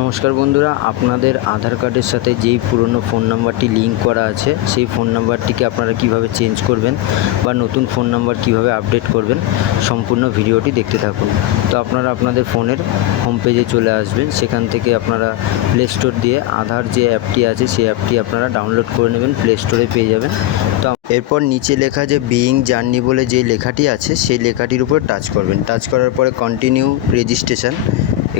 নমস্কার বন্ধুরা, আপনাদের আধার কার্ডের সাথে যেই পুরনো ফোন নাম্বারটি লিঙ্ক করা আছে সেই ফোন নাম্বারটিকে আপনারা কিভাবে চেঞ্জ করবেন বা নতুন ফোন নাম্বার কিভাবে আপডেট করবেন সম্পূর্ণ ভিডিওটি দেখতে থাকুন। তো আপনারা আপনাদের ফোনের হোম পেজে চলে আসবেন। সেখান থেকে আপনারা প্লে স্টোর দিয়ে আধার যে অ্যাপটি আছে সেই অ্যাপটি আপনারা ডাউনলোড করে নেবেন, প্লে স্টোরে পেয়ে যাবেন। তো এরপর নিচে লেখা যে বিইং জার্নি বলে যে লেখাটি আছে সেই লেখাটির উপর টাচ করবেন। টাচ করার পরে কন্টিনিউ রেজিস্ট্রেশন,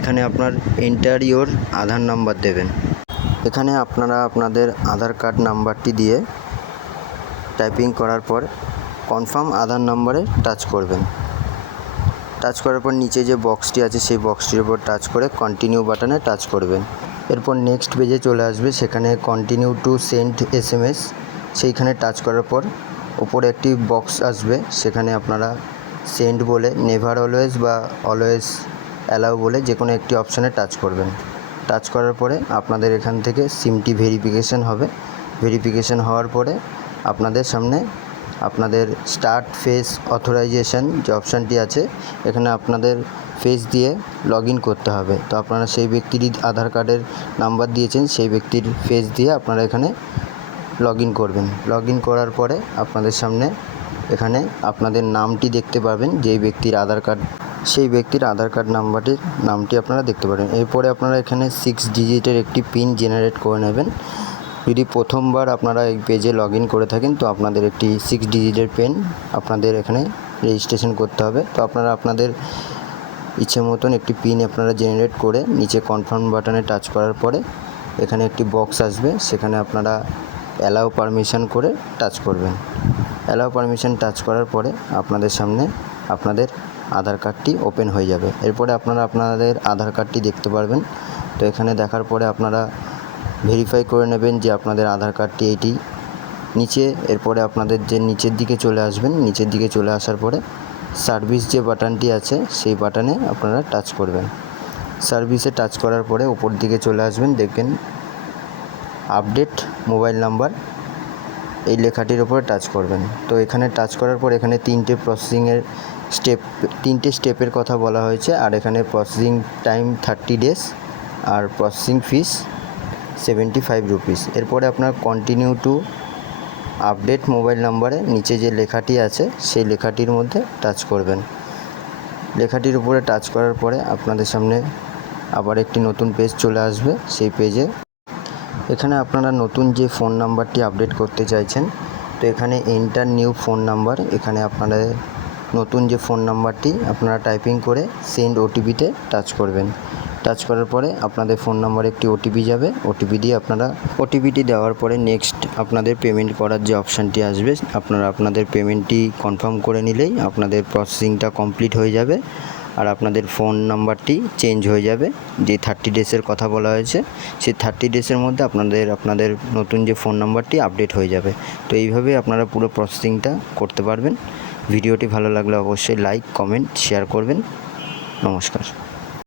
এখানে আপনার এন্টার ইওর আধার নাম্বার দেবেন। এখানে আপনারা আপনাদের আধার কার্ড নাম্বারটি দিয়ে টাইপিং করার পর কনফার্ম আধার নাম্বারে টাচ করবেন। টাচ করার পর নিচে যে বক্সটি আছে সেই বক্সটির উপর টাচ করে কন্টিনিউ বাটনে টাচ করবেন। এরপর নেক্সট পেজে চলে আসবে, সেখানে কন্টিনিউ টু সেন্ড SMS সেইখানে টাচ করার পর উপরে একটি বক্স আসবে, সেখানে আপনারা সেন্ড বলে নেভার অলওয়েজ বা অলওয়েজ অ্যালাউ বলে যে কোনো একটি অপশানে টাচ করবেন। টাচ করার পরে আপনাদের এখান থেকে সিমটি ভেরিফিকেশান হবে। ভেরিফিকেশান হওয়ার পরে আপনাদের সামনে আপনাদের স্টার্ট ফেস অথরাইজেশন যে অপশানটি আছে এখানে আপনাদের ফেস দিয়ে লগ ইন করতে হবে। তো আপনারা সেই ব্যক্তিরই আধার কার্ডের নাম্বার দিয়েছেন সেই ব্যক্তির ফেস দিয়ে আপনারা এখানে লগ ইন করবেন। লগ ইন করার পরে আপনাদের সামনে এখানে আপনাদের নামটি দেখতে পাবেন, যেই ব্যক্তির আধার কার্ড সেই ব্যক্তির আধার কার্ড নামটি আপনারা দেখতে পারেন। এরপরে আপনারা এখানে 6 ডিজিটের একটি পিন জেনারেট করে নেবেন। যদি প্রথমবার আপনারা এই পেজে লগ ইন করে থাকেন তো আপনাদের একটি 6 ডিজিটের পিন আপনাদের এখানে রেজিস্ট্রেশন করতে হবে। তো আপনারা আপনাদের ইচ্ছে মতন একটি পিন আপনারা জেনারেট করে নিচে কনফার্ম বাটনে টাচ করার পরে এখানে একটি বক্স আসবে, সেখানে আপনারা অ্যালাউ পারমিশন করে টাচ করবেন। অ্যালাউ পারমিশন টাচ করার পরে আপনাদের সামনে আপনাদের আধার কার্ডটি ওপেন হয়ে যাবে। এরপরে আপনারা আপনাদের আধার কার্ডটি দেখতে পারবেন। তো এখানে দেখার পরে আপনারা ভেরিফাই করে নেবেন যে আপনাদের আধার কার্ডটি এইটি নিচে। এরপরে আপনাদের যে নিচের দিকে চলে আসবেন, নিচের দিকে চলে আসার পরে সার্ভিস যে বাটনটি আছে সেই বাটনে আপনারা টাচ করবেন। সার্ভিসে টাচ করার পরে উপর দিকে চলে আসবেন, দেখবেন আপডেট মোবাইল নাম্বার এই লেখাটির উপরে টাচ করবেন। তো এখানে টাচ করার পর এখানে তিনটে স্টেপের কথা বলা হয়েছে, আর এখানে প্রসেসিং টাইম 30 ডেজ আর প্রসেসিং ফিস 75 রুপিস। এরপরে আপনার কন্টিনিউ টু আপডেট মোবাইল নাম্বারে নিচে যে লেখাটি আছে সেই লেখাটির মধ্যে টাচ করবেন। লেখাটির উপরে টাচ করার পরে আপনাদের সামনে আবার একটি নতুন পেজ চলে আসবে। সেই পেজে এখানে আপনারা নতুন যে ফোন নাম্বারটি আপডেট করতে চাইছেন তো এখানে এন্টার নিউ ফোন নাম্বার, এখানে আপনারা নতুন যে ফোন নাম্বারটি আপনারা টাইপিং করে সেন্ড ওটিপিতে টাচ করবেন। টাচ করার পরে আপনাদের ফোন নাম্বারে একটি ওটিপি যাবে, ওটিপি দিয়ে ওটিপিটি দেওয়ার পরে নেক্সট আপনাদের পেমেন্ট করার যে অপশানটি আসবে আপনারা আপনাদের পেমেন্টটি কনফার্ম করে নিলেই আপনাদের প্রসেসিংটা কমপ্লিট হয়ে যাবে আর আপনাদের ফোন নাম্বারটি চেঞ্জ হয়ে যাবে। যে 30 ডেজের কথা বলা হয়েছে সেই 30 ডেজের মধ্যে আপনাদের নতুন যে ফোন নাম্বারটি আপডেট হয়ে যাবে। তো এইভাবে আপনারা পুরো প্রসেসিংটা করতে পারবেন। ভিডিওটি ভালো লাগলে অবশ্যই লাইক, কমেন্ট, শেয়ার করবেন। নমস্কার।